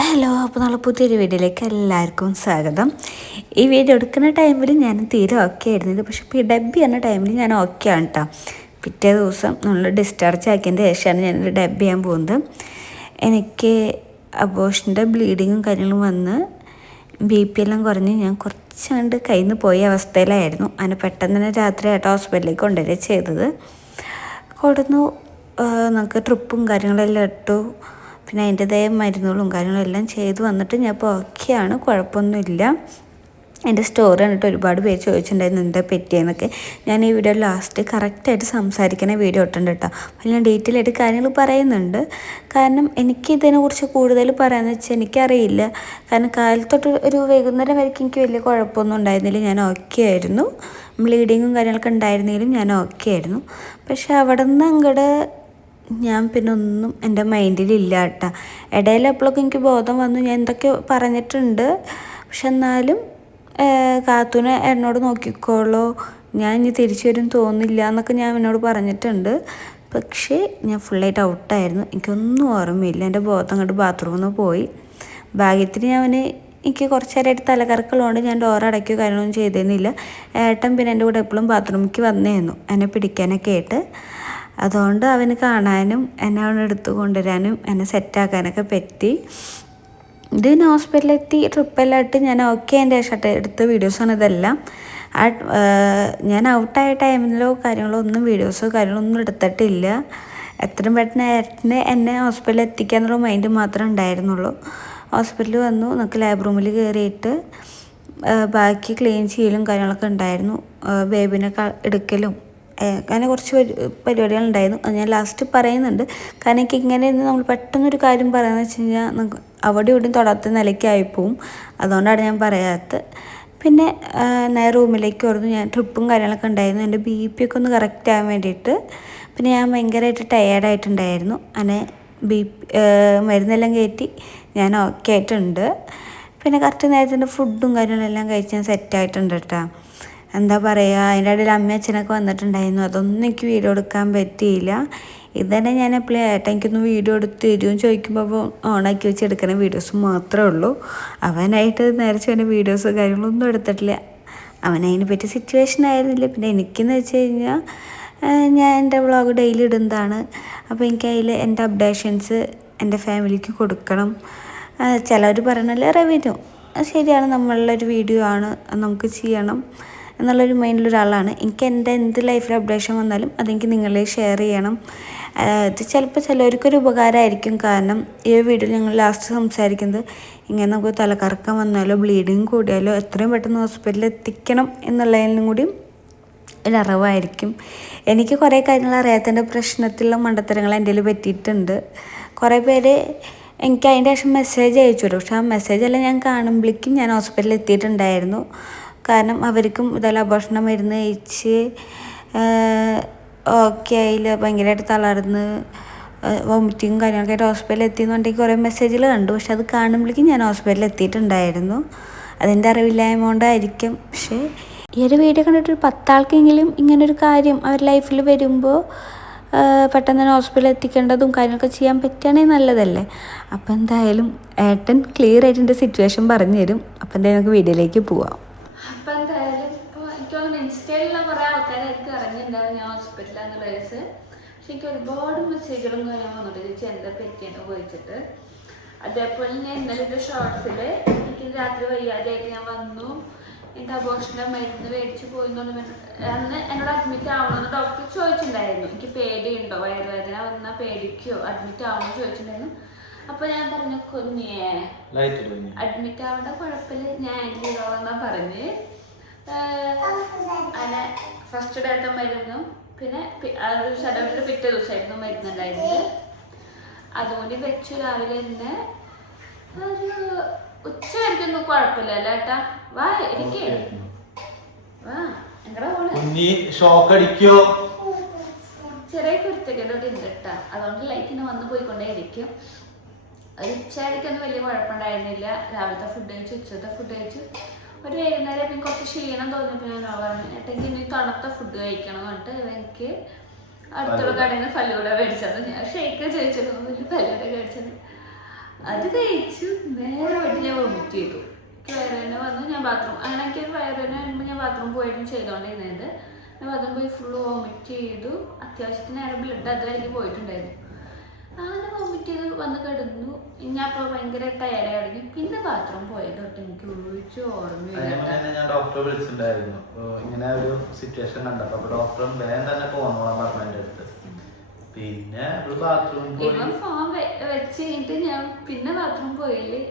Hello, അപ്പോൾ നാളെ പുതിയൊരു വീഡിയോയിലേക്ക് എല്ലാവർക്കും സ്വാഗതം. ഈ വീഡിയോ എടുക്കുന്ന ടൈമിൽ ഞാൻ തീരെ ഓക്കെ ആയിരുന്നില്ല, പക്ഷെ ഇപ്പോൾ ഈ ഡബ്ബി ചെയ്യുന്ന ടൈമിൽ ഞാൻ ഓക്കെ ആണ് കേട്ടോ. പിറ്റേ ദിവസം നമ്മൾ ഡിസ്ചാർജ് ആക്കിയതിൻ്റെ ശേഷമാണ് ഞാൻ ഡബ്ബി ചെയ്യാൻ പോകുന്നത്. എനിക്ക് അബോഷൻ്റെ ബ്ലീഡിങ്ങും കാര്യങ്ങളും വന്ന് BP എല്ലാം കുറഞ്ഞ് ഞാൻ കുറച്ചാണ്ട് കയ്യിൽ നിന്ന് പോയ അവസ്ഥയിലായിരുന്നു. അങ്ങനെ പെട്ടെന്ന് തന്നെ രാത്രിയായിട്ട് ഹോസ്പിറ്റലിലേക്ക് കൊണ്ടുവരിക ചെയ്തത്. കൊടുന്നു നമുക്ക് ട്രിപ്പും കാര്യങ്ങളെല്ലാം ഇട്ടു. പിന്നെ അതിൻ്റെതായ മരുന്നുകളും കാര്യങ്ങളെല്ലാം ചെയ്ത് വന്നിട്ട് ഞാൻ ഇപ്പോൾ ഓക്കെയാണ്, കുഴപ്പമൊന്നുമില്ല. എൻ്റെ സ്റ്റോറി കണ്ടിട്ട് ഒരുപാട് പേര് ചോദിച്ചിട്ടുണ്ടായിരുന്നു എന്താ പറ്റിയെന്നൊക്കെ. ഞാൻ ഈ വീഡിയോ ലാസ്റ്റ് കറക്റ്റായിട്ട് സംസാരിക്കുന്ന വീഡിയോ ഇട്ടുണ്ട് കേട്ടോ. അപ്പോൾ ഞാൻ ഡീറ്റെയിൽ ആയിട്ട് കാര്യങ്ങൾ പറയുന്നുണ്ട്. കാരണം എനിക്ക് ഇതിനെക്കുറിച്ച് കൂടുതൽ പറയാമെന്ന് വെച്ചാൽ എനിക്കറിയില്ല. കാരണം കാലത്തൊട്ട് ഒരു വൈകുന്നേരം വരെയ്ക്ക് എനിക്ക് വലിയ കുഴപ്പമൊന്നും ഉണ്ടായിരുന്നില്ല, ഞാൻ ഓക്കെ ആയിരുന്നു. ബ്ലീഡിങ്ങും കാര്യങ്ങളൊക്കെ ഉണ്ടായിരുന്നെങ്കിലും ഞാൻ ഓക്കെ ആയിരുന്നു. പക്ഷെ അവിടെ നിന്ന് അങ്ങോട്ട് ഞാൻ പിന്നെ ഒന്നും എൻ്റെ മൈൻഡിലില്ല കേട്ടോ. ഇടയിൽ എപ്പോഴൊക്കെ എനിക്ക് ബോധം വന്നു, ഞാൻ എന്തൊക്കെ പറഞ്ഞിട്ടുണ്ട്. പക്ഷെ എന്നാലും കാത്തൂനെ എന്നോട് നോക്കിക്കോളൂ, ഞാൻ ഇനി തിരിച്ചു വരും തോന്നില്ല എന്നൊക്കെ ഞാൻ എന്നോട് പറഞ്ഞിട്ടുണ്ട്. പക്ഷേ ഞാൻ ഫുള്ളായിട്ട് ഔട്ടായിരുന്നു, എനിക്കൊന്നും ഓർമ്മയില്ല. എൻ്റെ ബോധം അങ്ങോട്ട് ബാത്റൂമിൽ നിന്ന് പോയി. ഭാഗ്യത്തിന് എനിക്ക് കുറച്ച് നേരമായിട്ട് തലകറക്കമുള്ളതുകൊണ്ട് ഞാൻ ഡോർ അടയ്ക്കുകയോ കാര്യങ്ങളൊന്നും ചെയ്തിരുന്നില്ല. ഏട്ടൻ പിന്നെ എൻ്റെ കൂടെ എപ്പോഴും ബാത്റൂമിലേക്ക് വന്നേന്നു എന്നെ പിടിക്കാനൊക്കെ ആയിട്ട്. അതുകൊണ്ട് അവന് കാണാനും എന്നെ അവിടെ എടുത്തു കൊണ്ടുവരാനും എന്നെ സെറ്റാക്കാനൊക്കെ പറ്റി. ഇത് ഹോസ്പിറ്റലിലെത്തി ട്രിപ്പെല്ലാം ഇട്ട് ഞാൻ ഓക്കെ എൻ്റെ ഷർട്ട് എടുത്ത വീഡിയോസാണ് ഇതെല്ലാം. ഞാൻ ഔട്ടായ ടൈമിലോ കാര്യങ്ങളോ ഒന്നും വീഡിയോസോ കാര്യങ്ങളോ ഒന്നും എടുത്തിട്ടില്ല. എത്രയും പെട്ടെന്ന് എന്നെ ഹോസ്പിറ്റലിൽ എത്തിക്കുക എന്നുള്ള മൈൻഡ് മാത്രമേ ഉണ്ടായിരുന്നുള്ളൂ. ഹോസ്പിറ്റലിൽ വന്നു, നമുക്ക് ലാബ് റൂമിൽ കയറിയിട്ട് ബാക്കി ക്ലീൻ ചെയ്യലും കാര്യങ്ങളൊക്കെ ഉണ്ടായിരുന്നു. ബേബിനെ എടുക്കലും അങ്ങനെ കുറച്ച് പരിപാടികളുണ്ടായിരുന്നു. അത് ഞാൻ ലാസ്റ്റ് പറയുന്നുണ്ട്. കാരണം എനിക്ക് ഇങ്ങനെ നമ്മൾ പെട്ടെന്നൊരു കാര്യം പറയാമെന്ന് വെച്ച് കഴിഞ്ഞാൽ അവിടെ ഇവിടെയും തൊടാത്ത നിലയ്ക്കായിപ്പോവും. അതുകൊണ്ടാണ് ഞാൻ പറയാത്തത്. പിന്നെ ഞാൻ റൂമിലേക്ക് വരുന്നു. ഞാൻ ട്രിപ്പും കാര്യങ്ങളൊക്കെ ഉണ്ടായിരുന്നു, എൻ്റെ BP ഒക്കെ ഒന്ന് കറക്റ്റ് ആകാൻ വേണ്ടിയിട്ട്. പിന്നെ ഞാൻ ഭയങ്കരമായിട്ട് ടയേർഡായിട്ടുണ്ടായിരുന്നു. അങ്ങനെ മരുന്നെല്ലാം കയറ്റി ഞാൻ ഓക്കെ ആയിട്ടുണ്ട്. പിന്നെ കറക്റ്റ് നേരത്തിൻ്റെ ഫുഡും കാര്യങ്ങളെല്ലാം കഴിച്ച് ഞാൻ സെറ്റായിട്ടുണ്ട് കേട്ടോ. എന്താ പറയുക, അതിൻ്റെ ഇടയിൽ അമ്മയും അച്ഛനൊക്കെ വന്നിട്ടുണ്ടായിരുന്നു. അതൊന്നും എനിക്ക് വീഡിയോ എടുക്കാൻ പറ്റിയില്ല. ഇത് തന്നെ ഞാൻ എപ്പോഴും ഏട്ടാ എനിക്കൊന്ന് വീഡിയോ എടുത്ത് തരുമെന്ന് ചോദിക്കുമ്പോൾ ഓണാക്കി വെച്ച് എടുക്കുന്ന വീഡിയോസ് മാത്രമേ ഉള്ളൂ. അവനായിട്ട് നേരെ ചെന്ന വീഡിയോസോ കാര്യങ്ങളൊന്നും എടുത്തിട്ടില്ല. അവനതിനെ പറ്റിയ സിറ്റുവേഷൻ ആയിരുന്നില്ല. പിന്നെ എനിക്കെന്ന് വെച്ച് കഴിഞ്ഞാൽ ഞാൻ എൻ്റെ വ്ളോഗ് ഡെയിലി ഇടുന്നതാണ്. അപ്പോൾ എനിക്കതിൽ എൻ്റെ അപ്ഡേഷൻസ് എൻ്റെ ഫാമിലിക്ക് കൊടുക്കണം. ചിലവർ പറയണല്ലേ റെവന്യൂ, ശരിയാണ്, നമ്മളുടെ ഒരു വീഡിയോ ആണ്, നമുക്ക് ചെയ്യണം എന്നുള്ളൊരു മൈൻഡിലൊരാളാണ്. എനിക്ക് എൻ്റെ എന്ത് ലൈഫിൽ അപ്ഡേഷൻ വന്നാലും അതെനിക്ക് നിങ്ങളെ ഷെയർ ചെയ്യണം. ഇത് ചിലപ്പോൾ ചിലവർക്കൊരു ഉപകാരമായിരിക്കും. കാരണം ഈ വീഡിയോയിൽ ഞങ്ങൾ ലാസ്റ്റ് സംസാരിക്കുന്നത് ഇങ്ങനെ നമുക്ക് തലകറക്കം വന്നാലോ ബ്ലീഡിങ് കൂടിയാലോ എത്രയും പെട്ടെന്ന് ഹോസ്പിറ്റലിൽ എത്തിക്കണം എന്നുള്ളതിനും കൂടി ഒരറിവായിരിക്കും. എനിക്ക് കുറേ കാര്യങ്ങൾ അറിയാത്തതിൻ്റെ പ്രശ്നത്തിലുള്ള മണ്ടത്തരങ്ങൾ എൻ്റെ കയ്യിൽ പറ്റിയിട്ടുണ്ട്. കുറേ പേര് എനിക്ക് അതിൻ്റെ ശേഷം മെസ്സേജ് അയച്ചു തരും. പക്ഷെ ആ മെസ്സേജെല്ലാം ഞാൻ കാണുമ്പോഴേക്കും ഞാൻ ഹോസ്പിറ്റലിൽ എത്തിയിട്ടുണ്ടായിരുന്നു. കാരണം അവർക്കും ഇതെല്ലാം അബോർഷൻ്റെ മരുന്ന് കഴിച്ച് ഓക്കെ ആയില്ല, ഭയങ്കരമായിട്ട് തളർന്ന് വോമിറ്റിങ്ങും കാര്യങ്ങളൊക്കെ ആയിട്ട് ഹോസ്പിറ്റലിൽ എത്തിയെന്നുണ്ടെങ്കിൽ കുറേ മെസ്സേജുകൾ കണ്ടു. പക്ഷെ അത് കാണുമ്പോഴേക്കും ഞാൻ ഹോസ്പിറ്റലിൽ എത്തിയിട്ടുണ്ടായിരുന്നു. അതിൻ്റെ അറിവില്ലായ്മ കൊണ്ടായിരിക്കും. പക്ഷേ ഈ ഒരു വീഡിയോ കണ്ടിട്ട് 10 ആൾക്കെങ്കിലും ഇങ്ങനൊരു കാര്യം അവർ ലൈഫിൽ വരുമ്പോൾ പെട്ടെന്ന് തന്നെ ഹോസ്പിറ്റലിൽ എത്തിക്കേണ്ടതും കാര്യങ്ങളൊക്കെ ചെയ്യാൻ പറ്റുകയാണെങ്കിൽ നല്ലതല്ലേ. അപ്പോൾ എന്തായാലും ഏട്ടൻ ക്ലിയർ ആയിട്ട് എൻ്റെ സിറ്റുവേഷൻ പറഞ്ഞു തരും. അപ്പോൾ എന്തായാലും നമുക്ക് വീഡിയോയിലേക്ക് പോവാം. അപ്പം എന്തായാലും ഇപ്പോൾ എനിക്ക് തോന്നുന്നു ഇൻസ്റ്റയിലുള്ള കുറേ ആൾക്കാരായിരിക്കും അറിഞ്ഞിട്ടുണ്ടാവും ഞാൻ ഹോസ്പിറ്റലാണെന്നുള്ള വയസ്സ്. പക്ഷെ എനിക്ക് ഒരുപാട് മെസ്സേജുകളും കാര്യങ്ങളും വന്നിട്ട് ചേച്ചി എന്താ പറ്റിയെന്ന് ഉപയോഗിച്ചിട്ട്. അതേപോലെ ഞാൻ ഇന്നലെ ഒരു ഷോർട്സിൽ എനിക്ക് രാത്രി വയ്യാതെയായിട്ട് ഞാൻ വന്നു, എൻ്റെ അബോർഷൻ്റെ മരുന്ന് മേടിച്ച് പോയിന്ന് അന്ന് എന്നോട് അഡ്മിറ്റ് ആവണമെന്ന് ഡോക്ടർ ചോദിച്ചിട്ടുണ്ടായിരുന്നു. എനിക്ക് പേടിയുണ്ടോ, വയറുവേദന വന്നാൽ പേടിക്കോ, അഡ്മിറ്റ് ആവണമെന്ന് ചോദിച്ചിട്ടുണ്ടായിരുന്നു. അപ്പോൾ ഞാൻ പറഞ്ഞു കുഞ്ഞേ അഡ്മിറ്റ് ആവേണ്ട കുഴപ്പമില്ല, ഞാൻ ഹാൻഡിൽ ചെയ്തോളെന്നാ പറഞ്ഞ്. അങ്ങനെ ഫസ്റ്റ് ഡേറ്റ മരുന്നും പിന്നെ ഒരു ഷഡൗട്ടിൻ്റെ പിറ്റേ ദിവസമായിരുന്നു മരുന്നുണ്ടായിരുന്നത്. അതുകൊണ്ട് വെച്ചു രാവിലെ തന്നെ ഒരു ഉച്ച വരയ്ക്കൊന്നും കുഴപ്പമില്ല അല്ല ഏട്ടാ. വാ ഇരിക്കേ, വാ എങ്ങടെ ചെറിയ കുരുത്തക്കേടോട്ട് ഉണ്ട് കേട്ടാ. അതുകൊണ്ട് ലൈറ്റിന് വന്ന് പോയിക്കൊണ്ടേ ഇരിക്കും. ഒരു ഉച്ചയ്ക്കൊന്നും വലിയ കുഴപ്പമുണ്ടായിരുന്നില്ല. രാവിലത്തെ ഫുഡ് കഴിച്ചു, ഉച്ചത്തെ ഫുഡ് കഴിച്ചു. ഒരു വൈകുന്നേരം പിന്നെ കുറച്ച് ക്ഷീണം തോന്നിയപ്പോൾ ഞാൻ പറഞ്ഞു ഏട്ടെങ്കിൽ ഇനി തണുത്ത ഫുഡ് കഴിക്കണം എന്ന് പറഞ്ഞിട്ട് എനിക്ക് അടുത്തുള്ള കടയിൽ നിന്ന് ഫലൂഡ മേടിച്ചത്. ഞാൻ ഷേക്ക് ചോദിച്ചത് വലിയ ഫലൂഡ മേടിച്ചത്. അത് കഴിച്ചു നേരെ പോയിട്ട് ഞാൻ വൊമിറ്റ് ചെയ്തു. വയറുവേദന വന്നു, ഞാൻ ബാത്റൂം അങ്ങനെ എനിക്ക് വയറുവേദന വരുമ്പോൾ ഞാൻ ബാത്റൂം പോയിരുന്നു ചെയ്തോണ്ടിരുന്നത്. ഞാൻ ബാത്റൂം പോയി ഫുള്ള് വോമിറ്റ് ചെയ്തു. അത്യാവശ്യത്തിന് നേരെ ബ്ലഡ് അതുവരെ എനിക്ക് പോയിട്ടുണ്ടായിരുന്നു. അങ്ങനെ വോമിറ്റ് ചെയ്ത് വന്ന് കിടന്നു. ഞാൻ അപ്പോൾ ഭയങ്കര ടയർഡ് ആയിരുന്നു. പിന്നെ ബാത്റൂം പോയത് തൊട്ട് എനിക്ക് ഒഴിച്ച് ഓർമ്മയില്ല. ഞാൻ ഡോക്ടറെ വിളിച്ചിട്ടുണ്ടായിരുന്നു ഇങ്ങനെ ഒരു സിറ്റുവേഷൻ കണ്ടപ്പോ. അപ്പൊ ഡോക്ടറും വേഗം തന്നെ പോന്നോളാൻ പറഞ്ഞു എൻ്റെ അടുത്ത്. പിന്നെ ബാത്റൂം ഇവൻ ഫോൺ വെച്ച് കഴിഞ്ഞിട്ട് ഞാൻ പിന്നെ ബാത്റൂം പോയില്ലേ.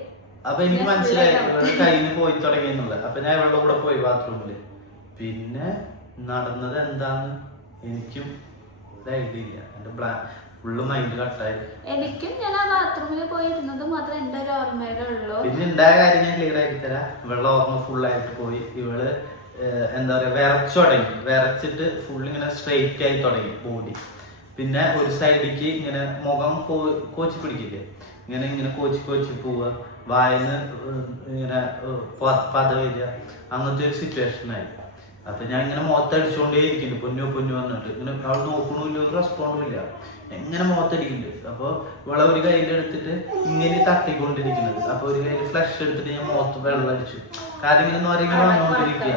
അപ്പൊ എനിക്ക് മനസ്സിലായി കയ്യിൽ പോയി തുടങ്ങിയെന്നുള്ളത്. അപ്പൊ ഞാൻ ഇവളുടെ കൂടെ പോയി ബാത്റൂമില്. പിന്നെ നടന്നത് എന്താന്ന് എനിക്കും ഒരു ഐഡിയ ഇല്ല. എന്റെ ഫുള്ള് മൈൻഡ് കട്ടായി. എനിക്കും ഞാൻ ആ ബാത്റൂമിൽ പോയിരുന്നത് മാത്രം എന്റെ ഒരു ഓർമ്മയിലുള്ളൂ. പിന്നെ ഉണ്ടായ കാര്യം ഞാൻ ക്ലിയർ ആക്കി തരാം. ഇവളുടെ ഓർമ്മ ഫുള്ളായിട്ട് പോയി. ഇവള് എന്താ പറയാ വിറച്ചു തുടങ്ങി. വിറച്ചിട്ട് ഫുൾ ഇങ്ങനെ സ്ട്രെയിറ്റ് ആയി തുടങ്ങി ബോഡി. പിന്നെ ഒരു സൈഡിലേക്ക് ഇങ്ങനെ മുഖം കോച്ചി പിടിക്കില്ലേ, ഇങ്ങനെ ഇങ്ങനെ കോച്ചി പോവുക, വായന്ന് ഇങ്ങനെ പത വരിക, അങ്ങനത്തെ ഒരു സിറ്റുവേഷനായി. അപ്പൊ ഞാൻ ഇങ്ങനെ മുഖത്തടിച്ചുകൊണ്ടേ ഇരിക്കുന്നുണ്ട്. പൊന്നു വന്നിട്ട് ഇങ്ങനെ അവൾ നോക്കണില്ല, ഒരു റെസ്പോണ്ടും ഇല്ല, എങ്ങനെ മുഖത്തടിക്കുന്നുണ്ട്. അപ്പോൾ ഇവളെ ഒരു കയ്യിലെടുത്തിട്ട് ഇങ്ങനെ തട്ടിക്കൊണ്ടിരിക്കുന്നത്. അപ്പൊ ഒരു കയ്യിൽ ഫ്ലഷ് എടുത്തിട്ട് ഞാൻ മുഖത്ത് വെള്ളം അടിച്ചു. കാരണം ഇങ്ങനെ നോരെങ്കിലും വന്നുകൊണ്ടിരിക്കുക.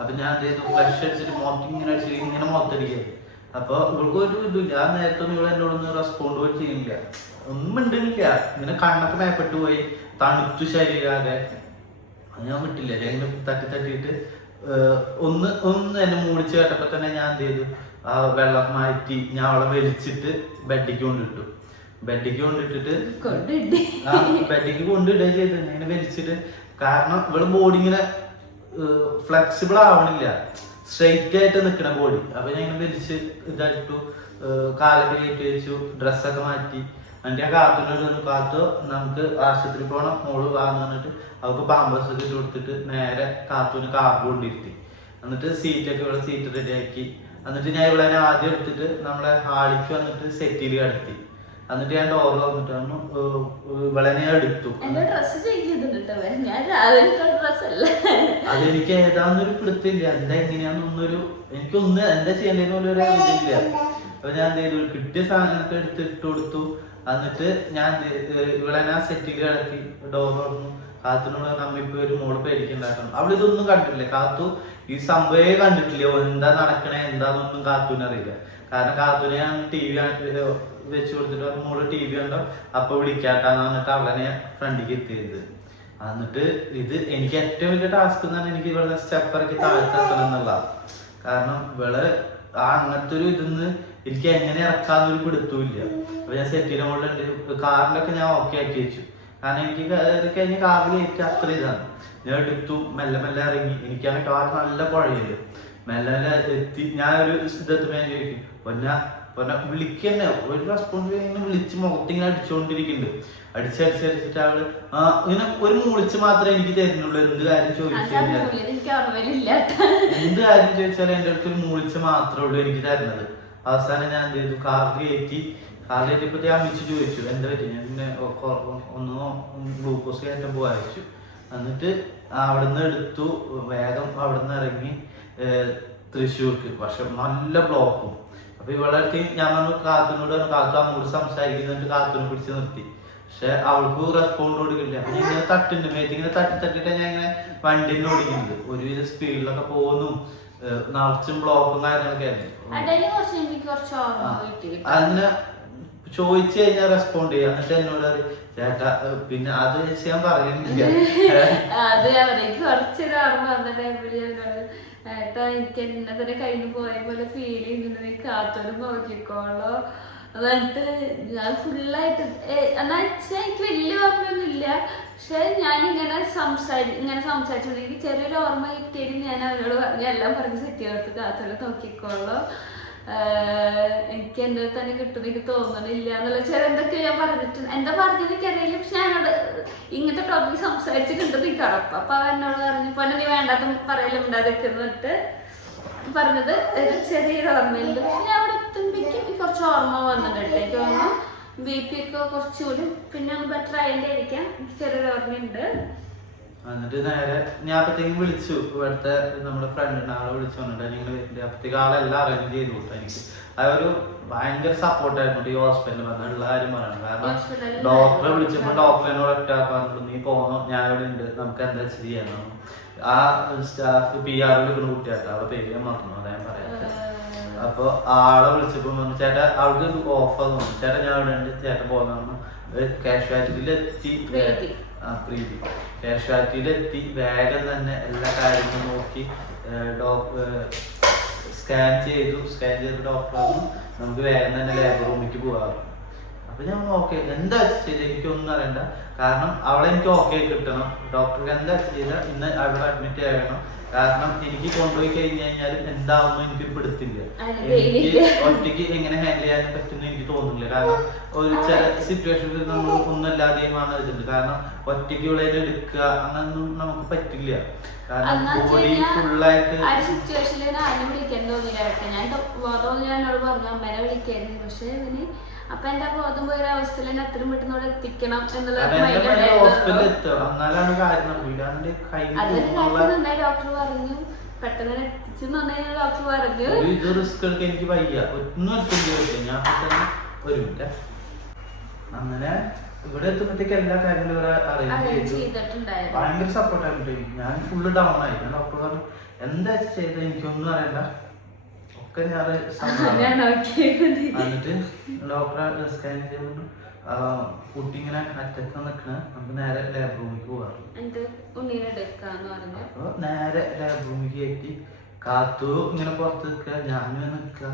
അപ്പൊ ഞാൻ എന്ത് ചെയ്തു, ഫ്ലഷ് അടിച്ചിട്ട് മുഖത്ത് ഇങ്ങനെ അടിച്ചിട്ട് ഇങ്ങനെ മുഖത്തടിക്കുക. അപ്പൊ ഇവൾക്ക് ഒരു ഇതില്ല. ആ നേരത്തൊന്നും ഇവിടെ എന്നോടൊന്നും റെസ്പോണ്ട് പോയി ചെയ്യുന്നില്ല, ഒന്നും മിണ്ടുന്നില്ല. ഇങ്ങനെ കണ്ണൊക്കെ മേപ്പെട്ട് പോയി, തണുത്തു ശരീരമാകെ. ഞാൻ വിട്ടില്ല. ഞാൻ ഇങ്ങനെ തട്ടിയിട്ട് ഒന്ന് എന്നെ മൂടിച്ച് കേട്ടപ്പോ തന്നെ ഞാൻ എന്ത് ചെയ്തു, ആ വെള്ളം മാറ്റി ഞാൻ അവളെ വലിച്ചിട്ട് ബെഡിക്ക് കൊണ്ടിട്ടു. ബെഡിക്ക് കൊണ്ടിട്ടിട്ട് ബെഡിക്ക് കൊണ്ടിടുക ചെയ്തു. ഇങ്ങനെ വലിച്ചിട്ട്, കാരണം ഇവള് ബോഡി ഇങ്ങനെ ഫ്ലെക്സിബിൾ ആവണില്ല, സ്ട്രെയിറ്റ് ആയിട്ട് നിൽക്കണ ബോഡി. അപ്പൊ ഞാൻ ഇങ്ങനെ വലിച്ച് ഇതായിട്ടു, കാലൊക്കെ കയറ്റി വെച്ചു, ഡ്രസ്സൊക്കെ മാറ്റി. എന്നിട്ട് ഞാൻ കാത്തുനോട് വന്നു, കാത്തു നമുക്ക് ആശുപത്രി പോകണം, മോള് വാന്ന് പറഞ്ഞിട്ട് അവൾക്ക് പാമ്പേഴ്സ് ഒക്കെ ഇട്ട് കൊടുത്തിട്ട് നേരെ കാത്തുവിന് കാപ്പ് കൊണ്ടിരുത്തി. എന്നിട്ട് സീറ്റൊക്കെ ഇവിടെ സീറ്റ് റെഡി ആക്കി. എന്നിട്ട് ഞാൻ ഇവിടെ ആദ്യം എടുത്തിട്ട് നമ്മളെ ഹാളിക്ക് വന്നിട്ട് സെറ്റിൽ കിടത്തി. എന്നിട്ട് ഞാൻ ഡോർ വന്നിട്ട് വന്നു, ഇവിടെ ഞാൻ എടുത്തു. അതെനിക്ക് ഏതാന്നൊരു പിടുത്തില്ല, എന്താ എങ്ങനെയാന്നൊന്നൊരു എനിക്കൊന്ന് എന്താ ചെയ്യേണ്ടതെന്ന് പോലും ഒരു ഇതില്ല. അപ്പൊ ഞാൻ എന്ത് ചെയ്തു, കിട്ടിയ സാധനമൊക്കെ എടുത്തിട്ട് കൊടുത്തു. എന്നിട്ട് ഞാൻ ഇവിടെ ഞാൻ സെറ്റിൽ കിടത്തി, ഡോർ തുറന്നു. കാത്തുനോട് നമ്മിപ്പോ ഒരു മോള് പേടിക്കുണ്ടാക്കണം. അവളിതൊന്നും കണ്ടിട്ടില്ല. കാത്തു ഈ സംഭവമേ കണ്ടിട്ടില്ല, എന്താ നടക്കണേ എന്താന്നൊന്നും കാത്തുവിന് അറിയില്ല. കാരണം കാത്തുവിനെ ഞാൻ ടി വി വെച്ച് കൊടുത്തിട്ട് മോള് ടി വി കണ്ടോ അപ്പൊ വിളിക്കാട്ടാന്ന് പറഞ്ഞിട്ട് അവളെ ഫ്രണ്ടിലേക്ക് എത്തിയത്. എന്നിട്ട് ഇത് എനിക്ക് ഏറ്റവും വലിയ ടാസ്ക് എന്ന് പറഞ്ഞാൽ എനിക്ക് ഇവിടെ സ്റ്റെപ്പ് ഇറക്കി താഴ്ത്തെത്തണം എന്നുള്ളതാണ്. കാരണം ഇവള് ആ അങ്ങനത്തെ ഒരു ഇതിന്ന് എനിക്ക് എങ്ങനെ ഇറക്കാന്നൊരു പിടുത്തമില്ല. അപ്പൊ ഞാൻ സെറ്റിന്റെ മുകളിലുണ്ട്, കാറിലൊക്കെ ഞാൻ ഓക്കെ ആക്കി വെച്ചു. കാരണം എനിക്ക് കഴിഞ്ഞ കാറിൽ ഏറ്റവും അത്ര ഇതാണ്. ഞാൻ എടുത്തു, മെല്ലെ ഇറങ്ങി. എനിക്കാണ് കാർ നല്ല കുഴയില്ല. മെല്ലെ എത്തി. ഞാൻ ഒരു ഇതെത്തുമ്പോ ഞാൻ ചോദിക്കും, പൊന്ന വിളിക്കന്നെ, ഒരു റെസ്പോൺസ് ഇങ്ങനെ വിളിച്ച് മുഖത്തിങ്ങനെ അടിച്ചുകൊണ്ടിരിക്കുന്നുണ്ട്. അടിച്ചിട്ട് അവള് ഇങ്ങനെ ഒരു മുളിച്ച് മാത്രമേ എനിക്ക് തരുന്നുള്ളൂ. എന്ത് കാര്യം ചോദിച്ചു കഴിഞ്ഞാൽ എന്റെ അടുത്ത് ഒരു മുളിച്ച് മാത്രമേ ഉള്ളൂ എനിക്ക് തരുന്നത്. അവസാനം ഞാൻ എന്ത് ചെയ്തു, കാറിൽ കയറ്റിയപ്പോ അമ്മിച്ച് ചോദിച്ചു എന്താ പറ്റി. ഞാൻ പിന്നെ ഒന്ന് ഗ്ലൂക്കോസ് കയറ്റാൻ പോയച്ചു. എന്നിട്ട് അവിടുന്ന് എടുത്തു, വേഗം അവിടുന്ന് ഇറങ്ങി തൃശ്ശൂർക്ക്. പക്ഷെ നല്ല ബ്ലോക്കും. അപ്പൊ ഇവിടെ അടുത്ത് ഞാൻ പറഞ്ഞു, കാത്തുനോട് കാത്തു അമ്മോട് സംസാരിക്കുന്നുണ്ട്, കാത്തുനെ പിടിച്ച് നിർത്തി. പക്ഷെ അവൾക്ക് റെസ്പോണ്ട് കൊടുക്കില്ല. അപ്പൊ ഞാൻ ഇങ്ങനെ തട്ടുണ്ട്, മേത്ത് ഇങ്ങനെ തട്ടിട്ട് ഞാൻ ഇങ്ങനെ വണ്ടിനെ ഓടിക്കുന്നത്. ഒരുവിധ സ്പീഡിലൊക്കെ പോകുന്നു, നിറച്ചും ബ്ലോക്കും കാര്യങ്ങളൊക്കെ ആയിരുന്നു. അങ്ങനെ ചോദിച്ചു കഴിഞ്ഞാൽ റെസ്പോണ്ട് ചെയ്യാം. എന്നിട്ട് എന്നോട് ചേട്ടാ പിന്നെ അത് ഞാൻ പറയുന്നില്ല. അത് അവർക്ക് കുറച്ചൊരു ഓർമ്മ വന്നിട്ട് ഏട്ടാ എനിക്ക് എന്നെ തന്നെ കയ്യിൽ നിന്ന് പോയ പോലെ ഫീൽ ചെയ്യുന്നുണ്ട്, നീ കാത്തോലും നോക്കിക്കോളോ. എന്നിട്ട് ഞാൻ ഫുള്ളായിട്ട് എന്നാൽ വെച്ചാൽ എനിക്ക് വലിയ ഓർമ്മയൊന്നുമില്ല. പക്ഷെ ഞാനിങ്ങനെ സംസാരിച്ചുകൊണ്ടെങ്കിൽ ചെറിയൊരു ഓർമ്മ കിട്ടിയത് ഞാൻ അവരോട് പറഞ്ഞു, എല്ലാം പറഞ്ഞ് സെറ്റ് ചേർത്ത് കാത്തോളം നോക്കിക്കോളോ, എനിക്ക് എൻ്റെ തന്നെ കിട്ടും എനിക്ക് തോന്നണില്ല എന്നുള്ള ചെറിയ എന്തൊക്കെയോ ഞാൻ പറഞ്ഞിട്ടുണ്ട്. എന്താ പറഞ്ഞത് എനിക്കറിയില്ല. പക്ഷെ ഞാനോട് ഇങ്ങനത്തെ ടോപ്പിക്ക് സംസാരിച്ചിട്ടുണ്ടെന്ന് എനിക്ക് ഉറപ്പ്. അപ്പൊ അവ എന്നോട് പറഞ്ഞു, പൊന്നെ നീ വേണ്ടാത്ത പറയലും ഉണ്ടാതൊക്കെ എന്നിട്ട് പറഞ്ഞത് ഒരു ചെറിയൊരു ഓർമ്മയുണ്ട്. പക്ഷെ ഞാൻ അവിടെ എത്തുമ്പോഴേക്കും കുറച്ച് ഓർമ്മ വന്നിട്ടുണ്ട്. എനിക്ക് തോന്നുന്നു BP ഒക്കെ കുറച്ചുകൂടി പിന്നെ ഒന്ന് ബെറ്റർ ആയതിൻ്റെ ആയിരിക്കാം. ചെറിയൊരു ഓർമ്മയുണ്ട്. എന്നിട്ട് നേരെ ഞാൻ അപ്പത്തേക്കും വിളിച്ചു, ഇവിടുത്തെ നമ്മുടെ ഫ്രണ്ടിന് ആളെ വിളിച്ചു വന്നിട്ട് ഇങ്ങനെ വരുന്നുണ്ട്. അപ്പത്തേക്ക് ആളെല്ലാം അറേഞ്ച് ചെയ്തു കൊടുത്തു എനിക്ക്. അതൊരു ഭയങ്കര സപ്പോർട്ടായിരുന്നു ഈ ഹോസ്പിറ്റലിൽ വന്നിട്ടുള്ള കാര്യം പറയണം. കാരണം ഡോക്ടറെ വിളിച്ചപ്പോൾ ഡോക്ടർ എന്നോട് ഒറ്റ പറഞ്ഞിട്ട് നീ പോന്നോ, ഞാൻ ഇവിടെ ഉണ്ട്, നമുക്ക് എന്താ ചെയ്യാനോ. ആ സ്റ്റാഫ് PR എടുക്കുന്ന കുട്ടിയാട്ടോ, അവിടെ പേര് ഞാൻ മറന്നു, അതാ ഞാൻ പറയാം. അപ്പൊ ആളെ വിളിച്ചപ്പോ പറഞ്ഞു ചേട്ടാ അവൾക്ക് ഓഫർ തോന്നുന്നു, ചേട്ടാ ഞാൻ ഇവിടെ ഉണ്ട്, ചേട്ടൻ പോകുന്ന കാഷ്വാലിറ്റിയിലെത്തി. പ്രീതി കാഷ്വാലിറ്റിയിലെത്തി വേഗം തന്നെ എല്ലാ കാര്യങ്ങളും നോക്കി സ്കാൻ ചെയ്ത് ഡോക്ടർ പറഞ്ഞു നമുക്ക് വേഗം തന്നെ ലേബർ റൂമിലേക്ക് പോകാറ്. അപ്പൊ ഞാൻ ഓക്കെ എന്താ ചെയ്ത് എനിക്കൊന്നും അറിയണ്ട, കാരണം അവളെ എനിക്ക് ഓക്കെ കിട്ടണം. ഡോക്ടർക്ക് എന്താ ചെയ്ത ഇന്ന് അവിടെ അഡ്മിറ്റ് ആകണം, കാരണം എനിക്ക് കൊണ്ടുപോയി കഴിഞ്ഞു കഴിഞ്ഞാലും എന്താവുന്നു എനിക്ക് പിടുത്തില്ല. എനിക്ക് ഒറ്റയ്ക്ക് എങ്ങനെ ഹാൻഡിൽ ചെയ്യാൻ പറ്റുന്ന എനിക്ക് തോന്നുന്നില്ല. കാരണം ഒരു ചില സിറ്റുവേഷനിൽ നമ്മൾ ഒന്നുമല്ലാതെയുമാണ് ഇതുണ്ട്. കാരണം ഒറ്റയ്ക്ക് ഇവിടെ എടുക്കുക അങ്ങനൊന്നും നമുക്ക് പറ്റില്ല. കാരണം ബോഡി ഫുള്ളായിട്ട് അപ്പൊ എന്റെ ബോധം പോയ അവസ്ഥയിൽ തന്നെ അത്രയും പെട്ടെന്ന് അവിടെ എത്തിക്കണം ഹോസ്പിറ്റലിൽ എത്തുക എന്നാലാണ് കാര്യം. ഡോക്ടർ പറഞ്ഞു പെട്ടെന്ന് എത്തിച്ചു ഡോക്ടർ പറഞ്ഞു ഇത് റിസ്ക് എടുക്കാൻ എനിക്ക് വയ്യ, ഒന്നും എടുത്തില്ല. ഞാൻ തന്നെ ഒരു മിനിറ്റ് അങ്ങനെ ഇവിടെ എത്തുമ്പോഴത്തേക്ക് എല്ലാ കാര്യങ്ങളും ഇവരെ അറേഞ്ച് ചെയ്തിട്ടുണ്ടായിരുന്നു. ഭയങ്കര സപ്പോർട്ടായിട്ട് ഞാൻ ഫുള്ള് ഡൗൺ ആയി. ഞാൻ ഡോക്ടർ പറഞ്ഞു എന്താ ചെയ്തത് എനിക്കൊന്നും അറിയണ്ട, ഒക്കെ ഞാൻ എന്നിട്ട് ഡോക്ടറെ സ്കാൻ ചെയ്തു. കുട്ടി ഇങ്ങനെ അറ്റത്ത് നിൽക്കണ, നമുക്ക് നേരെ ലാബ് റൂമിലേക്ക് പോകാറ്. അപ്പൊ നേരെ ലാബ് റൂമിലേക്ക് കയറ്റി കാത്തു ഇങ്ങനെ പുറത്ത് നിൽക്കുക, ഞാനും നിൽക്കുക.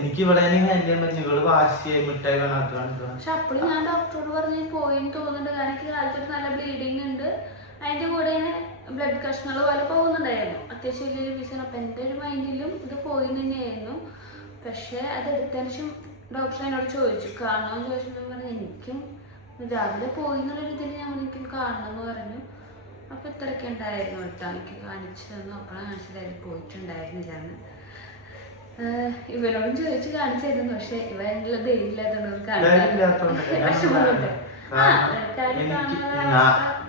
എനിക്ക് ഇവിടെ ഹാൻഡിൽ ചെയ്യാൻ പറ്റും. ഇവള് വാശിയായി മിഠായി പക്ഷെ അപ്പോഴും ഞാൻ ഡോക്ടറോട് പറഞ്ഞ് പോയിന്ന് തോന്നുന്നുണ്ട്. കാരണം എനിക്ക് കാലത്തൊരു നല്ല ബ്ലീഡിങ് ഉണ്ട്, അതിന്റെ കൂടെ ബ്ലഡ് കഷ്ണങ്ങൾ പോലെ പോകുന്നുണ്ടായിരുന്നു, അത്യാവശ്യം വലിയൊരു പീസാണ്. അപ്പം എൻ്റെ ഒരു മൈൻഡിലും ഇത് പോയി തന്നെയായിരുന്നു. പക്ഷെ അത് എടുത്തതിന് ശേഷം ഡോക്ടർ എന്നോട് ചോദിച്ചു കാണണമെന്ന് ചോദിച്ചപ്പോൾ പറഞ്ഞു എനിക്കും രാവിലെ പോയി എന്നുള്ളൊരു ഇതിൽ ഞാൻ എനിക്കും കാണണം എന്ന് പറഞ്ഞു. അപ്പം ഇത്രയൊക്കെ ഉണ്ടായിരുന്നു കേട്ടോ, എനിക്ക് കാണിച്ചു തന്നു. അപ്പോഴാണ് മനസ്സിലായത് പോയിട്ടുണ്ടായിരുന്നില്ല എന്ന്. ഇവനോടും ചോദിച്ചു കാണിച്ചു തരുന്നു, പക്ഷെ ഇവ എന്നുള്ള ധൈര്യമില്ലാത്തതുകൊണ്ട്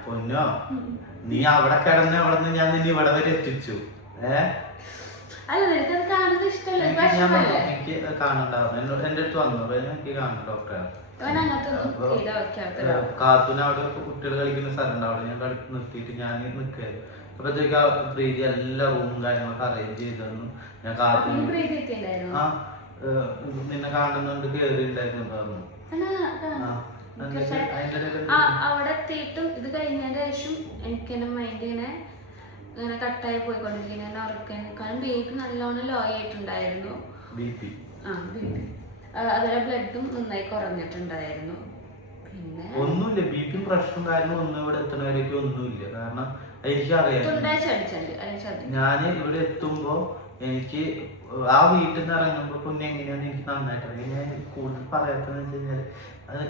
പൊന്നോ നീ അവിടെ കിടന്ന് അവിടെ നിന്ന് ഞാൻ നിന്നെ ഇവിടെ വരെ എത്തിച്ചു. അല്ല നിനക്കത് കാണുന്നത് ഇഷ്ടമല്ല, എനിക്ക് കാണണ്ടാവും. എന്നോട് എന്റെ അടുത്ത് വന്നു എനിക്ക് കാണണം ഡോക്ടറെ. കാത്തുന് അവിടെ കുട്ടികൾ കളിക്കുന്ന സ്ഥലമുണ്ട്, അവിടെ ഞാൻ നിർത്തിയിട്ട് ഞാൻ നിൽക്കായിരുന്നു. അപ്പഴത്തേക്ക് പ്രീതി എല്ലാ റൂമും കാര്യങ്ങളൊക്കെ അറേഞ്ച് ചെയ്തു തന്നു. ഞാൻ കാത്തുന് നിന്നെ കാണുന്നുണ്ട് കേറി ഉണ്ടായിരുന്നു പറഞ്ഞു. അവിടെ എത്തിയിട്ടും ഇത് കഴിഞ്ഞതിന് ശേഷം എനിക്ക് എന്റെ മൈൻഡ് ഇങ്ങനെ കട്ടായി പോയിക്കൊണ്ടിരിക്കുന്നത്, ഉറക്കാൻ. കാരണം ബേബി നല്ലോണം ലോ ആയിട്ടുണ്ടായിരുന്നു, അതുപോലെ ബ്ലഡും നന്നായി കുറഞ്ഞിട്ടുണ്ടായിരുന്നു. പിന്നെ ഒന്നുമില്ല, ബിപിയും പ്രഷറും കാര്യങ്ങളും ഒന്നും ഇവിടെ എത്തുന്നവരേക്കും ഒന്നുമില്ല. കാരണം എനിക്കറിയാം ഞാൻ ഇവിടെ എത്തുമ്പോ എനിക്ക് ആ വീട്ടിൽ നിന്ന് ഇറങ്ങുമ്പോ പിന്നെ എങ്ങനെയാന്ന് എനിക്ക് നന്നായിട്ട് അറിയാം. ഞാൻ കൂടുതൽ പറയാത്തതെന്ന് വെച്ച് കഴിഞ്ഞാല്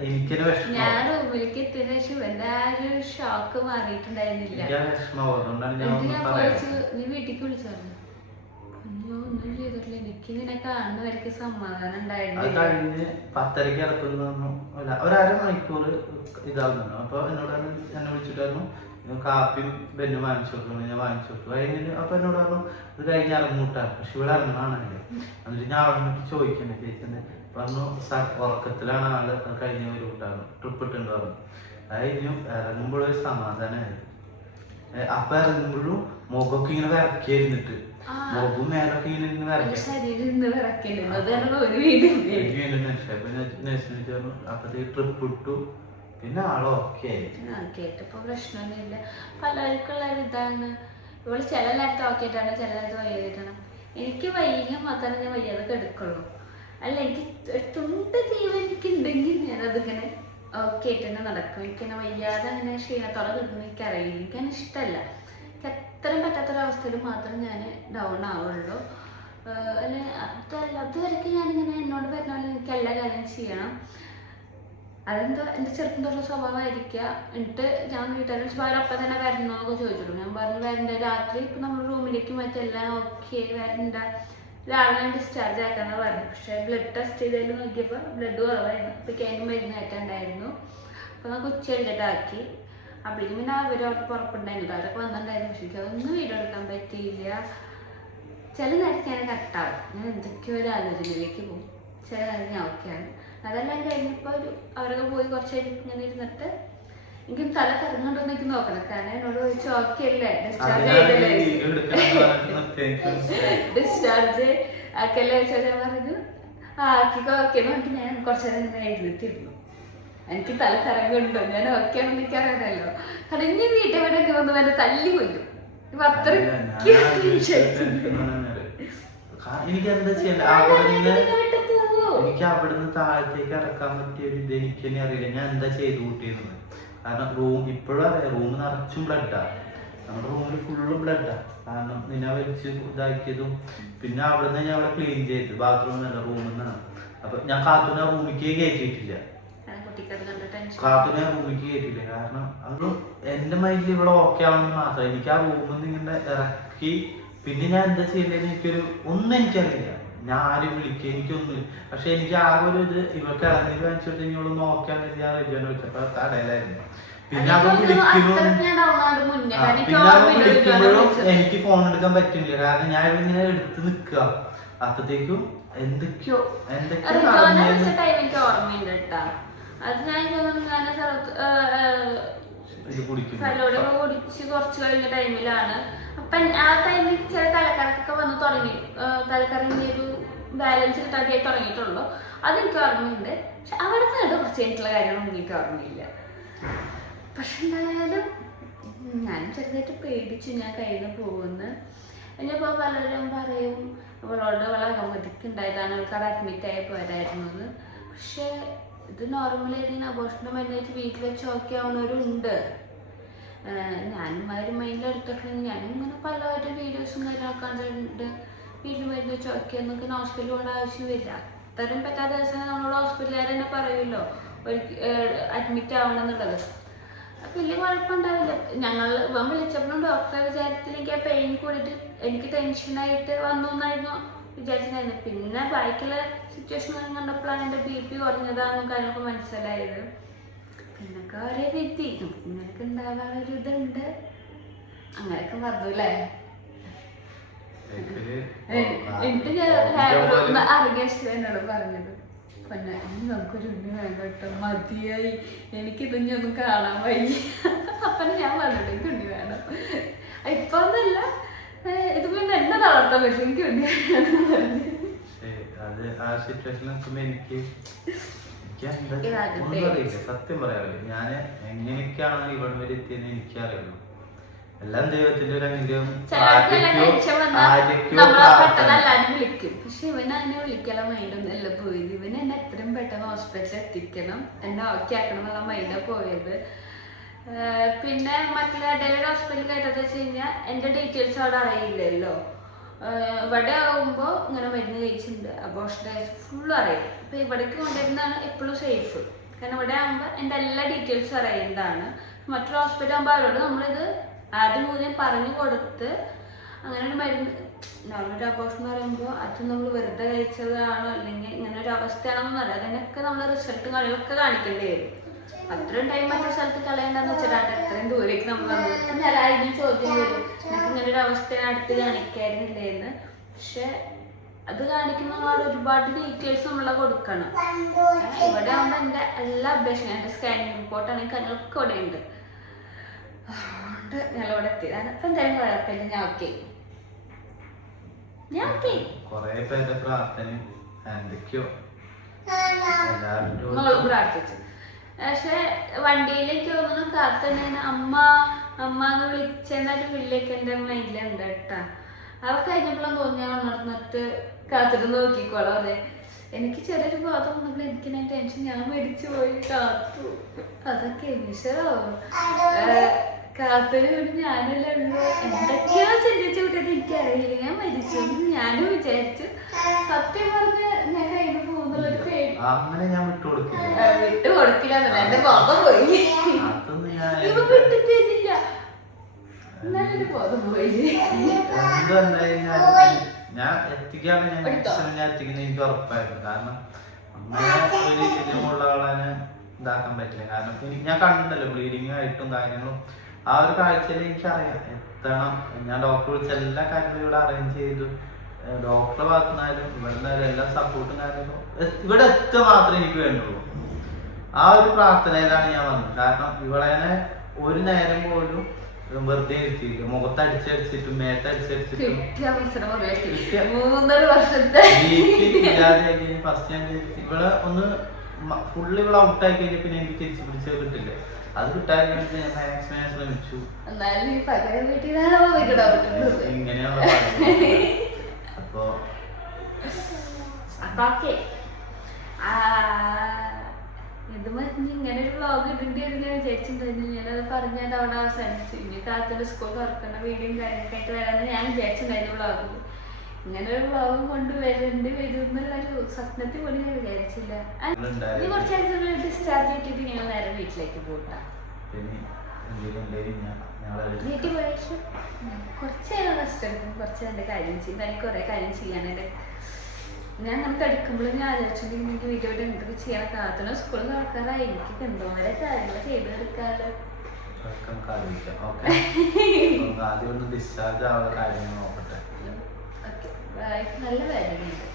എനിക്കെന്നെ വിഷമം, ഞാൻ റൂമിലേക്ക് എത്തിയതിനു ശേഷം എന്റെ ആ ഒരു ഷോക്ക് മാറിയിട്ടുണ്ടായിരുന്നില്ല. അതുകൊണ്ടാണ് ഞാൻ നീ വീട്ടിലേക്ക് വിളിച്ചായിരുന്നു. ഒന്നും ചെയ്തിട്ടില്ല, എനിക്ക് നിന്നെ കാണുന്നവർക്ക് സമാധാനം ഉണ്ടായിരുന്നു. അത് കഴിഞ്ഞ് 10:30 ഇറക്കുന്നു, ഒരമണിക്കൂർ ഇതാകുന്നു. അപ്പൊ എന്നോട് എന്നെ വിളിച്ചിട്ടായിരുന്നു കാപ്പിയും ബെന്നും വാങ്ങിച്ചു കൊടുക്കണം. ഞാൻ വാങ്ങിച്ചു കൊടുത്തു. കഴിഞ്ഞ് അപ്പൊ എന്നോട് പറഞ്ഞു ഇത് കഴിഞ്ഞ് ഇറങ്ങൂട്ടാണ്, പക്ഷെ ഇവിടെ ഇറങ്ങണാണല്ലേ. എന്നിട്ട് ഞാൻ അവിടെ നിന്നിട്ട് ചോദിക്കണ്ടേ ചേച്ചി പറഞ്ഞു ഉറക്കത്തിലാണ് ആള് കഴിഞ്ഞ ഒരു കൂട്ടാണ് ട്രിപ്പ് ഇട്ടുണ്ട് പറഞ്ഞു. അത് കഴിഞ്ഞു ഇറങ്ങുമ്പോഴും ഒരു സമാധാനമായിരുന്നു. അപ്പൊ ഇറങ്ങുമ്പോഴും മുഖമൊക്കെ ഇങ്ങനെ വിറക്കിയിരുന്നിട്ട് മുഖവും മേലൊക്കെ ഇങ്ങനെ അപ്പത്തേക്ക് ട്രിപ്പ് ഇട്ടു. പിന്നെ ആളോ ഓക്കെ കേട്ടപ്പോ പ്രശ്നമൊന്നുമില്ല. പലർക്കുള്ള ഇതാണ്, ഇവള് ചില നേരത്തെ ഓക്കെ ആയിട്ടാണ്, ചില നേരത്തെ വയ്യായിട്ടാണ്. എനിക്ക് വയ്യെങ്കിൽ മാത്രമേ ഞാൻ വയ്യാതൊക്കെ എടുക്കുള്ളൂ. അല്ല എനിക്ക് തുണ്ട് ജീവൻ എനിക്ക് ഉണ്ടെങ്കിൽ ഞാനതിങ്ങനെ ഓക്കെ ആയിട്ട് തന്നെ നടക്കും. എനിക്കിങ്ങനെ വയ്യാതെ അങ്ങനെ ക്ഷീണത്തോടെ കിട്ടുന്ന എനിക്കറിയില്ല, എനിക്കതിന് ഇഷ്ടമല്ല. എനിക്ക് അത്രയും പറ്റാത്തൊരവസ്ഥയിൽ മാത്രം ഞാൻ ഡൗൺ ആവുള്ളൂ. അല്ല അതുവരെയൊക്കെ ഞാനിങ്ങനെ എന്നോട് വരുന്ന പോലെ എനിക്ക് എല്ലാ കാര്യം ചെയ്യണം. അതെന്തോ എൻ്റെ ചെറുപ്പം തൊട്ടുള്ള സ്വഭാവമായിരിക്കുക. എന്നിട്ട് ഞാൻ വീട്ടുകാരെ അപ്പം തന്നെ വരണമെന്നൊക്കെ ചോദിച്ചിട്ടു. ഞാൻ പറഞ്ഞു വരണ്ട, രാത്രി ഇപ്പം നമ്മൾ റൂമിലേക്ക് മറ്റെല്ലാം ഓക്കെ വരണ്ട, രാവിലെ ഡിസ്ചാർജ് ആക്കാന്നാ പറഞ്ഞു. പക്ഷേ ബ്ലഡ് ടെസ്റ്റ് ചെയ്തതിൽ നോക്കിയപ്പോൾ ബ്ലഡ് കുറവായിരുന്നു. അപ്പോൾ അതിന് മരുന്നായിട്ടുണ്ടായിരുന്നു. അപ്പോൾ നമുക്ക് ഉച്ച കഴിഞ്ഞിട്ടാക്കി. അപ്പോഴേക്കും പിന്നെ അവരവിടെ പുറപ്പുണ്ടായിരുന്നു, അവരൊക്കെ വന്നിട്ടുണ്ടായിരുന്നു. പക്ഷേ എനിക്ക് അതൊന്നും വീഡിയോ എടുക്കാൻ പറ്റിയില്ല. ചില നേരത്തെ ഞാൻ കട്ടാവും, ഞാൻ എന്തൊക്കെയോ ഒരു ആലോചനയിലേക്ക് പോകും. ചില നേരത്തെ ഞാൻ ഓക്കെയാണ്. അതെല്ലാം കഴിഞ്ഞപ്പോൾ അവരൊക്കെ പോയി കുറച്ച് ഇങ്ങനെ ഇരുന്നിട്ട് എനിക്ക് തല കറങ്ങുന്നുണ്ടോന്ന് എനിക്ക് നോക്കണം. കാരണം എന്നോട് ചോദിച്ചു ഓക്കെ അല്ലേ, ഡിസ്ചാർജ് ആക്കല്ലേ ചോദിച്ചാൽ ഞാൻ പറഞ്ഞു ആക്കിക്കോ ഓക്കെ എന്ന് പറഞ്ഞിട്ട് ഞാൻ കുറച്ച് നേരം ഇങ്ങനെ എഴുന്നേറ്റിരുന്നു. എനിക്ക് തല കറങ്ങുന്നുണ്ടോ, ഞാൻ ഓക്കെ ആണെന്ന് എനിക്ക് അറിയാമല്ലോ. കാരണം ഇനി വീട്ടിൽ വരെ വന്ന് വരെ തല്ലി കൊല്ലും. ഇപ്പൊ എനിക്ക് എന്താ ചെയ്യണ്ട, എനിക്ക് അവിടുന്ന് താഴത്തേക്ക് ഇറക്കാൻ പറ്റിയ ഒരു ഇത് എനിക്ക് തന്നെ അറിയില്ല ഞാൻ എന്താ ചെയ്ത് കൂട്ടിയിരുന്നത്. കാരണം റൂം ഇപ്പോഴും അറിയാം, റൂം നിറച്ചും ബ്ലഡാണ്, നമ്മുടെ റൂമിൽ ഫുള്ളും ബ്ലഡാണ്. കാരണം നിന്നെ വലിച്ച് ഇതാക്കിയതും പിന്നെ അവിടുന്ന് ഞാൻ അവിടെ ക്ലീൻ ചെയ്ത് ബാത്റൂമിൽ റൂമിൽ നിന്നാണ്. അപ്പൊ ഞാൻ കാത്തുനെ റൂമിലേക്ക് കയറ്റിയിട്ടില്ല, കാത്തുനെ റൂമിലേക്ക് കയറ്റിയില്ല. കാരണം അത് എന്റെ മൈൻഡിൽ ഇവിടെ ഓക്കെ ആവണമെന്ന് മാത്രം. എനിക്ക് ആ റൂമിൽ നിന്ന് ഇങ്ങനെ ഇറക്കി പിന്നെ ഞാൻ എന്താ ചെയ്യേണ്ടതെന്ന് എനിക്കൊരു ഒന്നും എനിക്കറിയില്ല. ഞാൻ ആരും വിളിക്കുക എനിക്കൊന്നും. പക്ഷെ എനിക്ക് ആകെ ഒരു ഇത് ഇവർക്ക് ഇളനീര് വാങ്ങിച്ചിട്ട് ഇനിയോട് നോക്കാന്ന് ഞാൻ റെഡിയാണ് വെച്ചപ്പോ കടയിലായിരുന്നു. പിന്നെ അത് വിളിക്കുമ്പോഴും എനിക്ക് ഫോൺ എടുക്കാൻ പറ്റില്ല. കാരണം ഞാൻ ഇവിടെ ഇങ്ങനെ എടുത്ത് നിക്കുക. അപ്പത്തേക്കും എന്തൊക്കെയോ കുടിച്ച് കുറച്ച് കഴിഞ്ഞ ടൈമിലാണ്. അപ്പൊ ആ ടൈമിൽ ചില തലക്കറക്കൊക്കെ വന്ന് തുടങ്ങി, തലക്കറിന്റെ ഒരു ബാലൻസ് കിട്ടാതെ തുടങ്ങിയിട്ടുള്ളൂ. അതെനിക്ക് ഓർമ്മയുണ്ട്. പക്ഷെ അവിടെ നിന്ന് കുറച്ച് കഴിഞ്ഞിട്ടുള്ള കാര്യങ്ങളൊന്നും എനിക്ക് ഓർമ്മയില്ല. പക്ഷെ എന്തായാലും ഞാനും ചെറുതായിട്ട് പേടിച്ചു ഞാൻ കയ്യിൽ നിന്ന് പോകുന്നു. ഇനിയിപ്പോൾ പലരും പറയും അവളോട് വളരെ അകമതിക്കുണ്ടായതാണ്, അവൾക്ക് അവിടെ അഡ്മിറ്റ് ആയി പോയതായിരുന്നത്. പക്ഷെ ഇത് നോർമലായിട്ട് അബോർഷൻ്റെ മരുന്നായിട്ട് വീട്ടിൽ വെച്ച് ഓക്കെ ആവുന്നവരുണ്ട്. ഞാനും ആ ഒരു മൈൻഡിലെടുത്തിട്ടുണ്ട്. ഞാനും ഇങ്ങനെ പലവരുടെ വീഡിയോസും കാര്യങ്ങളൊക്കെ കണ്ടിട്ടുണ്ട്. വീട്ടിൽ മരുന്ന് വെച്ച് ഓക്കെ എന്നൊക്കെ ഹോസ്പിറ്റലിൽ പോകേണ്ട ആവശ്യമില്ല. അത്തരം പറ്റാത്ത ദിവസം നമ്മളോട് ഹോസ്പിറ്റലുകാർ തന്നെ പറയുമല്ലോ ഒരു അഡ്മിറ്റ് ആവണം എന്നുള്ളത്. വലിയ കുഴപ്പമുണ്ടാവില്ല. ഞങ്ങൾ ഇവൻ വിളിച്ചപ്പോഴും ഡോക്ടറെ വിചാരത്തിൽ എനിക്ക് ആ പെയിൻ കൂടിയിട്ട് എനിക്ക് ടെൻഷനായിട്ട് വന്നു എന്നായിരുന്നു വിചാരിച്ചിട്ടുണ്ടായിരുന്നു. പിന്നെ ബാക്കിയുള്ള സിറ്റുവേഷൻ കണ്ടപ്പോഴാണ് എൻ്റെ BP കുറഞ്ഞതാണെന്നും കാര്യങ്ങളൊക്കെ മനസ്സിലായത്. പിന്നൊക്കെ ഒരേ വ്യക്തി ഇങ്ങനെയൊക്കെ ഉണ്ടാവാനൊരു ഇതുണ്ട്. അങ്ങനെയൊക്കെ പറഞ്ഞു അല്ലേ. എന്നിട്ട് ഞാൻ അറിയാൻ എന്നോട് പറഞ്ഞത് പിന്നെ നമുക്കൊരു ഉണ്ണി വേണം കേട്ടോ, മതിയായി എനിക്കിതൊന്നും കാണാൻ വയ്യ. അപ്പം ഞാൻ പറഞ്ഞിട്ട് എനിക്ക് ഉണ്ണി വേണം. ഇപ്പൊ ഒന്നല്ല, ഇത് പിന്നെ എന്നെ തളർത്താൻ പറ്റും, എനിക്ക് ഉണ്ണി വേണം പറഞ്ഞു. സത്യം പറയാറില്ല ഞാൻ എങ്ങനെയൊക്കെയാണ് ഇവിടെ വരെ എത്തിയെന്ന് എനിക്കറിയുള്ളൂ. എല്ലാം ദൈവത്തിന്റെ ഒരു അനുഗ്രഹം. വിളിക്കും, പക്ഷെ ഇവനെ അതിനെ വിളിക്കാനുള്ള മൈൻഡൊന്നുമല്ല പോയത്. ഇവന് എന്നെ എത്രയും പെട്ടെന്ന് ഹോസ്പിറ്റലിൽ എത്തിക്കണം, എന്നെ ഓക്കെ ആക്കണം എന്നുള്ള മൈൻഡാണ് പോയത്. പിന്നെ മറ്റുള്ള ഡെലിവറി ഹോസ്പിറ്റലിൽ കയറ്റെന്ന് വെച്ച് കഴിഞ്ഞാൽ എൻ്റെ ഡീറ്റെയിൽസ് അവിടെ അറിയില്ലല്ലോ. ഇവിടെ ആകുമ്പോൾ ഇങ്ങനെ മരുന്ന് കഴിച്ചിട്ടുണ്ട്, അബോർഷൻ ഫുള്ളും അറിയും. അപ്പോൾ ഇവിടേക്ക് കൊണ്ടുവരുന്നതാണ് എപ്പോഴും സേഫ്. കാരണം ഇവിടെ ആകുമ്പോൾ എൻ്റെ എല്ലാ ഡീറ്റെയിൽസും അറിയേണ്ടതാണ്. മറ്റൊരു ഹോസ്പിറ്റൽ ആകുമ്പോൾ അവരോട് നമ്മളിത് ആദ്യം മൂല്യം പറഞ്ഞു കൊടുത്ത് അങ്ങനെ ഒരു മരുന്ന് നോർമൽ അബോർഷൻ എന്ന് പറയുമ്പോൾ അത് നമ്മൾ വെറുതെ കഴിച്ചതാണോ അല്ലെങ്കിൽ ഇങ്ങനെ ഒരു അവസ്ഥയാണെന്നൊന്നും അറിയാം. അതിനൊക്കെ നമ്മൾ റിസൾട്ടും കാര്യങ്ങളൊക്കെ കാണിക്കേണ്ടി വരും. അത്രയും ടൈം മറ്റൊരു സ്ഥലത്ത് കളയേണ്ടെന്ന് വെച്ചിട്ടാണ് അത്രയും ദൂരേക്ക് നമ്മൾ വന്നത്. എല്ലാവരും ചോദ്യം വരും, നമുക്ക് ഇങ്ങനെ ഒരു അവസ്ഥയാണ് അടുത്ത് കാണിക്കായിരുന്നില്ലേ എന്ന്. പക്ഷെ അത് കാണിക്കുന്ന ഒരുപാട് ഡീറ്റെയിൽസ് നമ്മളെ കൊടുക്കണം. ഇവിടെ ആകുമ്പോൾ എൻ്റെ എല്ലാ അപ്ഡേഷനും എൻ്റെ സ്കാനിങ് റിപ്പോർട്ടാണെങ്കിൽ കാര്യങ്ങളൊക്കെ ഇവിടെ ഉണ്ട്. അതുകൊണ്ട് ഞങ്ങളിവിടെ എത്തിയതാണ്. അപ്പം എന്തായാലും കുഴപ്പമില്ല, ഞാൻ ഓക്കെ. കൊറേ പേരുടെ പ്രാർത്ഥനയും എന്തൊക്കെയോ മോളും പ്രാർത്ഥിച്ചു. പക്ഷെ വണ്ടിയിലേക്ക് തോന്നുന്നു കാത്തുതന്നെ അമ്മ അമ്മ എന്ന് വിളിച്ചെന്നൊരു വിളിയൊക്കെ എൻ്റെ മൈൻഡിലുണ്ട് കേട്ടാ. അത് കഴിഞ്ഞപ്പോഴും തോന്നിയാ ഉണർന്നിട്ട് കാത്തിട്ട് നോക്കിക്കോളാം. അതെ, എനിക്ക് ചെറിയൊരു ബോധം വന്നപ്പോൾ എനിക്ക് ഞാൻ ടെൻഷൻ, ഞാൻ മരിച്ചു പോയി കാത്തു. അതൊക്കെ ഈശ്വരോ കാത്തിന് വേണ്ടി ഞാനല്ലേ ഉള്ളൂ. എന്തൊക്കെയോ ചിന്തിച്ചു വിട്ടത് എനിക്കറിയില്ല. ഞാൻ മരിച്ചു ഞാനും വിചാരിച്ചു. സത്യം പറഞ്ഞ് ഞാൻ കയ്യിൽ പോകുന്നുള്ളൊരു പേടി വിട്ടു കൊടുക്കില്ല എന്നല്ല, എന്റെ ബോധം പോയി. ഇപ്പൊ വിട്ടു തരില്ല, എന്നാലും എന്റെ ബോധം പോയി. ഞാൻ എത്തിക്കാണ് ഞാൻ എത്തിക്കുന്നത് എനിക്ക് ഉറപ്പായിരുന്നു. കാരണം അമ്മ ഒരു ഇതിനുള്ള ആളാണ് ഇതാക്കാൻ പറ്റില്ല. കാരണം ഞാൻ കണ്ടിട്ടല്ലോ ബ്ലീഡിങ് ആയിട്ടും കാര്യങ്ങളും. ആ ഒരു കാഴ്ചയിൽ എനിക്കറിയാം എത്തണം. ഞാൻ ഡോക്ടർ വിളിച്ച എല്ലാ കാര്യങ്ങളും ഇവിടെ അറേഞ്ച് ചെയ്തു. ഡോക്ടറെ ഭാഗത്തുനിന്നായാലും ഇവിടെ നിന്നായാലും എല്ലാ സപ്പോർട്ടും കാര്യങ്ങളും ഇവിടെ എത്തുക മാത്രമേ എനിക്ക് വേണ്ടുള്ളൂ. ആ ഒരു പ്രാർത്ഥനയിലാണ് ഞാൻ വന്നത്. കാരണം ഇവിടെ ഒരു നേരം പോലും വെറുതെ ഇരുത്തിയില്ല. മുഖത്തടിച്ചടിച്ചിട്ടും മേത്തടിച്ചടിച്ചിട്ടും ഫസ്റ്റ് ഞാൻ ഇവിടെ ഒന്ന് ഫുള്ള് ഇവിടെ ഔട്ടായി കഴിഞ്ഞ പിന്നെ എനിക്ക് തിരിച്ചു പിടിച്ചത് കിട്ടില്ല. അത് കിട്ടാൻ വേണ്ടി ഞാൻ മാക്സിമം ഞാൻ ശ്രമിച്ചു. ഇങ്ങനെയുള്ള അപ്പൊ ഇത് മറിഞ്ഞ് ഇങ്ങനെ ഒരു വ്ളോഗ് ഇടേണ്ടി എന്ന് ഞാൻ വിചാരിച്ചിട്ടുണ്ടായിരുന്നു. ഞാനത് പറഞ്ഞത് അവിടെ അവസാനിച്ചു. ഇനി കാലത്തോടെ സ്കൂൾ തുറക്കുന്ന വീഡിയോയും കാര്യങ്ങളൊക്കെ ആയിട്ട് വരാമെന്ന് ഞാൻ വിചാരിച്ചിട്ടുണ്ടായിരുന്നു വ്ളോഗിൽ. ഇങ്ങനെ ഒരു വ്ളോഗ് കൊണ്ട് വരേണ്ടി വരും എന്നുള്ളൊരു സ്വപ്നത്തിൽ പോലും ഞാൻ വിചാരിച്ചില്ല. ഇനി കുറച്ചാഴ്ച ഡിസ്ചാർജ് ചെയ്തിട്ട് ഞങ്ങൾ നേരെ വീട്ടിലേക്ക് പോട്ടാം. വീട്ടിൽ പോയ കുറച്ച് നേരം റെസ്റ്റ് എടുക്കും. കുറച്ച് എൻ്റെ കാര്യം ചെയ്യും. എനിക്ക് കുറേ കാര്യം ചെയ്യാനുണ്ട്. ഞാൻ അങ്ങനെ പഠിക്കുമ്പോഴും ഞാൻ ആലോചിച്ചിട്ടുണ്ടെങ്കിൽ വീഡിയോയിൽ എന്തൊക്കെ ചെയ്യാൻ കാത്തണം. സ്കൂളിൽ നടക്കാറായി എനിക്ക് എന്തോരെ കാര്യങ്ങൾ ചെയ്തെടുക്കാറ്. ഡിസ്ചാർജ് ആവുന്ന കാര്യങ്ങൾ നോക്കട്ടെ. നല്ല കാര്യങ്ങളുണ്ട്.